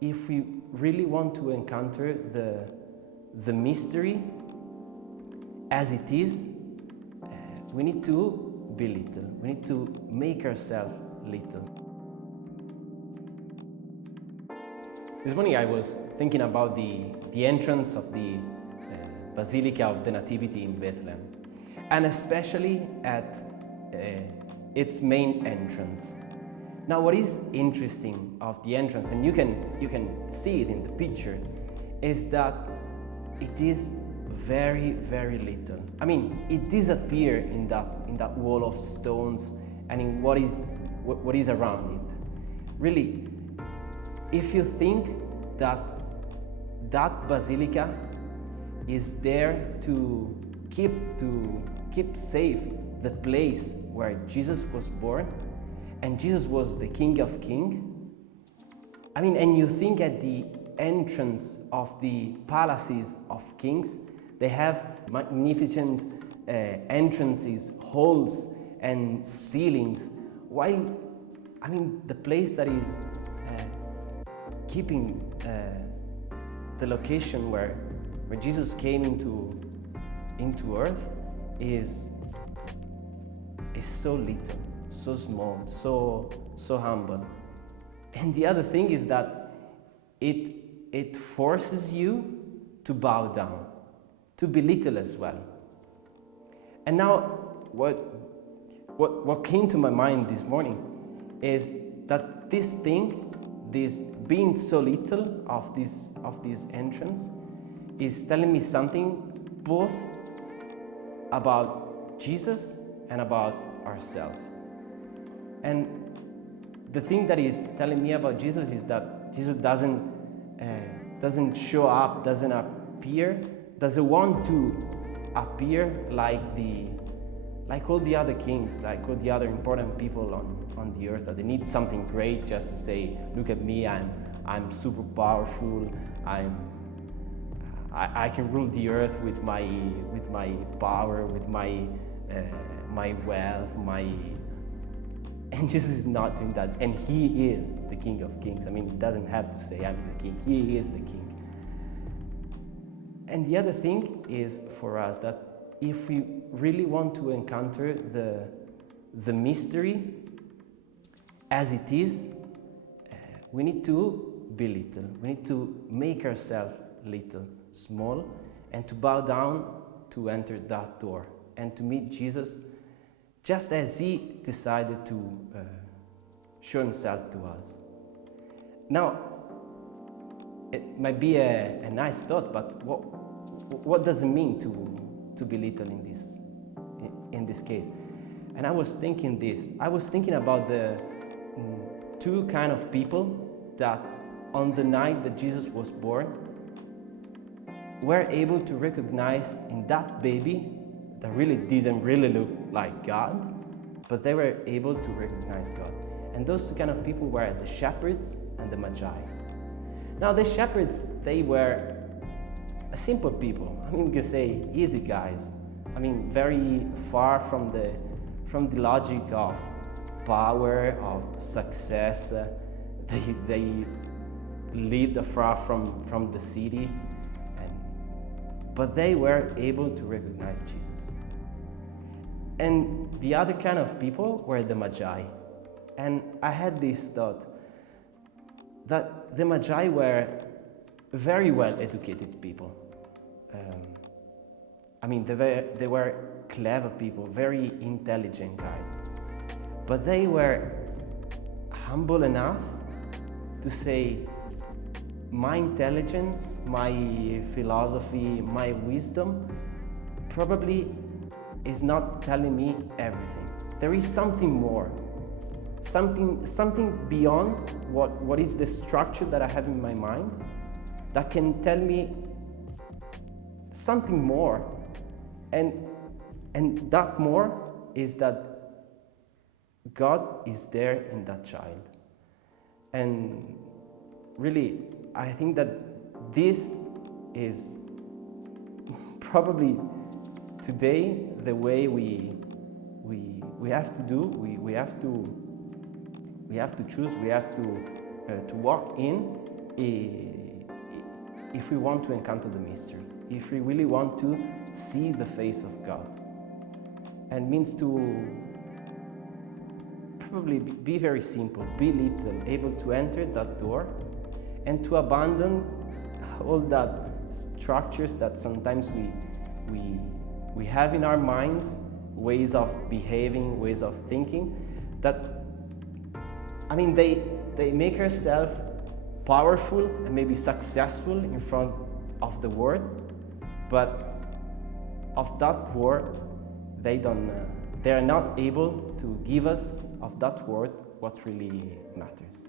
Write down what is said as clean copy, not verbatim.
if we really want to encounter the mystery as it is, we need to be little. We need to make ourselves little. This morning I was thinking about the entrance of the Basilica of the Nativity in Bethlehem, and especially at its main entrance. Now, what is interesting of the entrance, and you can see it in the picture, is that it is very, very little. I mean, it disappears in that wall of stones and in what is around it. Really, if you think that basilica is there to keep safe the place where Jesus was born, and Jesus was the King of Kings. I mean, and you think at the entrance of the palaces of kings, they have magnificent entrances, halls and ceilings, while, I mean, the place that is keeping the location where Jesus came into earth is so little, so small, so humble. And the other thing is that it forces you to bow down, to be little as well. And now what came to my mind this morning is that this being so little of this entrance is telling me something both about Jesus and about ourselves. And the thing that is telling me about Jesus is that Jesus doesn't show up, doesn't appear, doesn't want to appear like all the other kings, like all the other important people on the earth, that they need something great just to say, look at me, I'm super powerful, I can rule the earth with my power, with my wealth, and Jesus is not doing that, and He is the King of Kings. I mean, He doesn't have to say, I'm the King. He is the King. And the other thing is for us that if we really want to encounter the mystery as it is, we need to be little. We need to make ourselves little, small, and to bow down to enter that door and to meet Jesus just as He decided to show Himself to us. Now, it might be a nice thought, but what does it mean to be little in this case? And I was thinking this. I was thinking about the two kind of people that on the night that Jesus was born were able to recognize in that baby that really didn't really look like God, but they were able to recognize God. And those two kind of people were the shepherds and the magi. Now the shepherds, they were a simple people. I mean, we could say easy guys. I mean, very far from the logic of power, of success. They lived afar from the city, but they were able to recognize Jesus. And the other kind of people were the magi. And I had this thought that the magi were very well educated people. I mean, they were clever people, very intelligent guys. But they were humble enough to say, my intelligence, my philosophy, my wisdom probably is not telling me everything. There is something more, something beyond what is the structure that I have in my mind that can tell me something more. And that more is that God is there in that child. And really, I think that this is probably today the way we have to do. We have to choose. We have to walk in if we want to encounter the mystery, if we really want to see the face of God. And means to probably be very simple, be little, able to enter that door and to abandon all that structures that sometimes we have in our minds, ways of behaving, ways of thinking, that, I mean, they make ourselves powerful and maybe successful in front of the world, but of that world, they are not able to give us of that word what really matters.